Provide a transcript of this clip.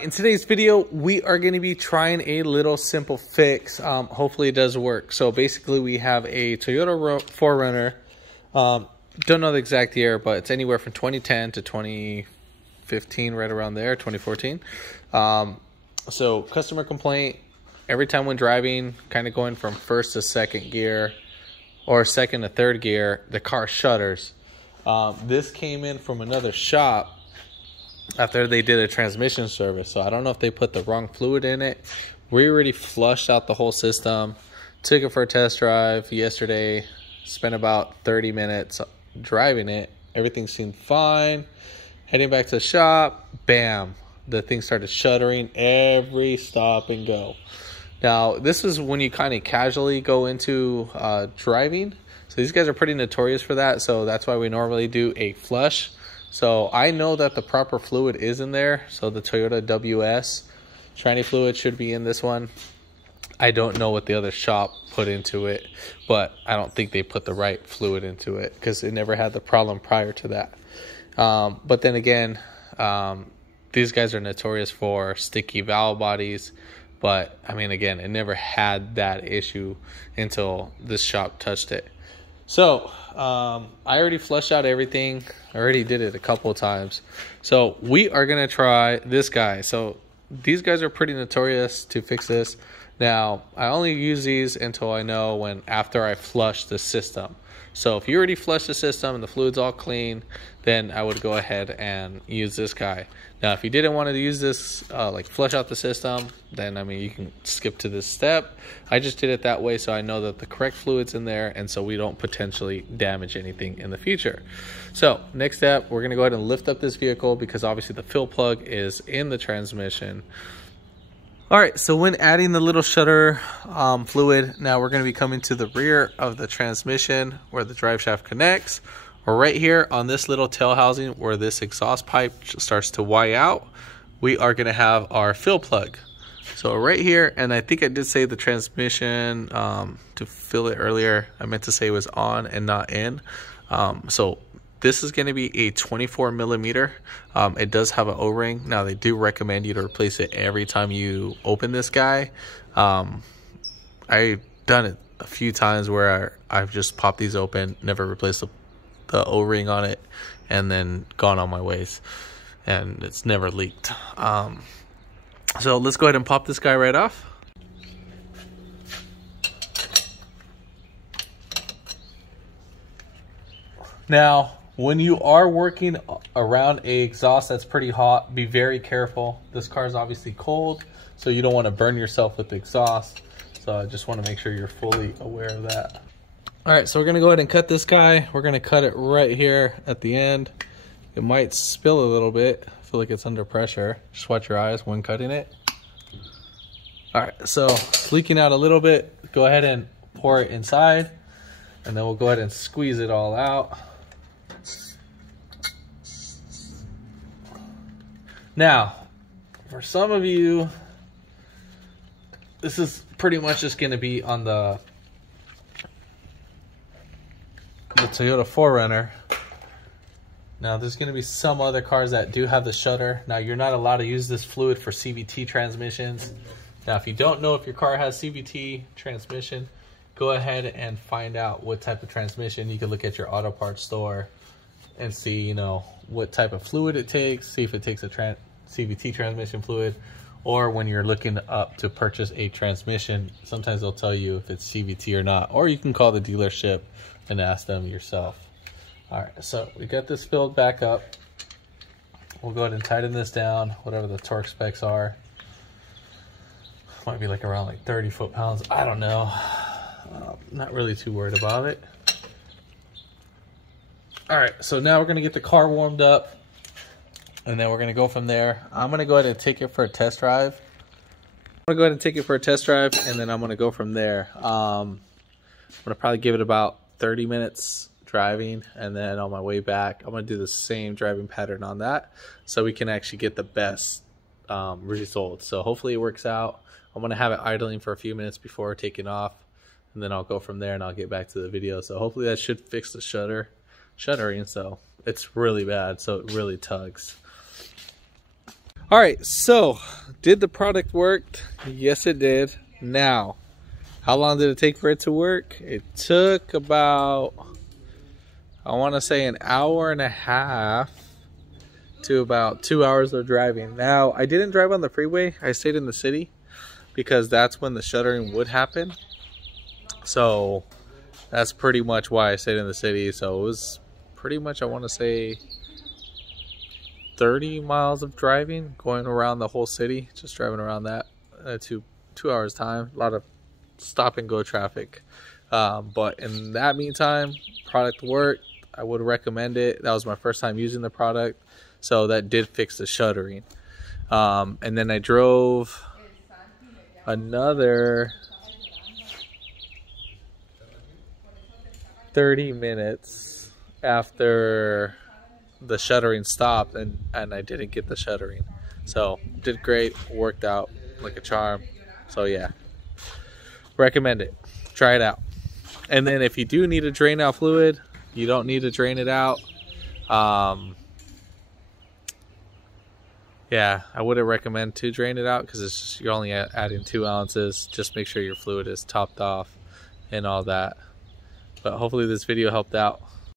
In today's video, we are going to be trying a little simple fix. Hopefully it does work. So basically we have a Toyota 4runner. Don't know the exact year, but it's anywhere from 2010 to 2015, right around there, 2014. So customer complaint, every time when driving, kind of going from first to second gear or second to third gear, the car shudders. This came in from another shop after they did a transmission service, so I don't know if they put the wrong fluid in it. We already flushed out the whole system, took it for a test drive yesterday, spent about 30 minutes driving it. Everything seemed fine. Heading back to the shop, bam, the thing started shuddering every stop and go. Now this is when you kind of casually go into driving, so these guys are pretty notorious for that, so that's why we normally do a flush. So I know that the proper fluid is in there. So the Toyota WS tranny fluid should be in this one. I don't know what the other shop put into it, but I don't think they put the right fluid into it because it never had the problem prior to that. But then again, these guys are notorious for sticky valve bodies. But I mean, again, it never had that issue until this shop touched it. So I already flushed out everything. I already did it a couple of times. So we are going to try this guy. So these guys are pretty notorious to fix this. Now, I only use these until I know when after I flush the system. So if you already flushed the system and the fluid's all clean, then I would go ahead and use this guy. Now, if you didn't want to use this, like flush out the system, then I mean, you can skip to this step. I just did it that way so I know that the correct fluid's in there and so we don't potentially damage anything in the future. So next step, we're going to go ahead and lift up this vehicle because obviously the fill plug is in the transmission. All right, so when adding the little shudder fluid, now we're going to be coming to the rear of the transmission where the drive shaft connects, or right here on this little tail housing where this exhaust pipe starts to Y out, we are going to have our fill plug. So right here, and I think I did say the transmission to fill it earlier, I meant to say it was on and not in. So this is going to be a 24 millimeter. It does have an O-ring. Now they do recommend you to replace it every time you open this guy. I've done it a few times where I've just popped these open, never replaced the O-ring on it, and then gone on my ways, and it's never leaked. So let's go ahead and pop this guy right off. Now, when you are working around a exhaust that's pretty hot, be very careful. This car is obviously cold, so you don't want to burn yourself with the exhaust. So I just want to make sure you're fully aware of that. All right, so we're going to go ahead and cut this guy. We're going to cut it right here at the end. It might spill a little bit. I feel like it's under pressure. Just watch your eyes when cutting it. All right, so it's leaking out a little bit. Go ahead and pour it inside, and then we'll go ahead and squeeze it all out. Now, for some of you, this is pretty much just going to be on the Toyota 4runner. Now, there's going to be some other cars that do have the shudder. Now, you're not allowed to use this fluid for CVT transmissions. Now, if you don't know if your car has CVT transmission, go ahead and find out what type of transmission. You can look at your auto parts store and see, you know, what type of fluid it takes, see if it takes a CVT transmission fluid, or when you're looking up to purchase a transmission, sometimes they'll tell you if it's CVT or not, or you can call the dealership and ask them yourself. All right, so we got this filled back up. We'll go ahead and tighten this down, whatever the torque specs are. Might be like around like 30 foot-pounds, I don't know. Not really too worried about it. All right, so now we're gonna get the car warmed up, and then we're gonna go from there. I'm gonna go ahead and take it for a test drive. I'm gonna go ahead and take it for a test drive, and then I'm gonna go from there. I'm gonna probably give it about 30 minutes driving, and then on my way back, I'm gonna do the same driving pattern on that, so we can actually get the best results. So hopefully it works out. I'm gonna have it idling for a few minutes before taking off, and then I'll go from there and I'll get back to the video. So hopefully that should fix the shuddering. So it's really bad, so it really tugs. All right, so did the product work? Yes, it did. Now, how long did it take for it to work? It took about, I want to say, an hour and a half to about 2 hours of driving. Now, I didn't drive on the freeway. I stayed in the city because that's when the shuddering would happen. So that's pretty much why I stayed in the city. So it was pretty much, I want to say, 30 miles of driving, going around the whole city, just driving around that 2 hours time. A lot of stop and go traffic. But in that meantime, product worked. I would recommend it. That was my first time using the product. So that did fix the shuddering. And then I drove another 30 minutes after the shuddering stopped, and I didn't get the shuddering. So did great, worked out like a charm. So yeah, recommend it. Try it out. And then if you do need to drain out fluid, you don't need to drain it out. Yeah, I wouldn't recommend to drain it out because you're only adding 2 ounces. Just make sure your fluid is topped off and all that. But hopefully this video helped out.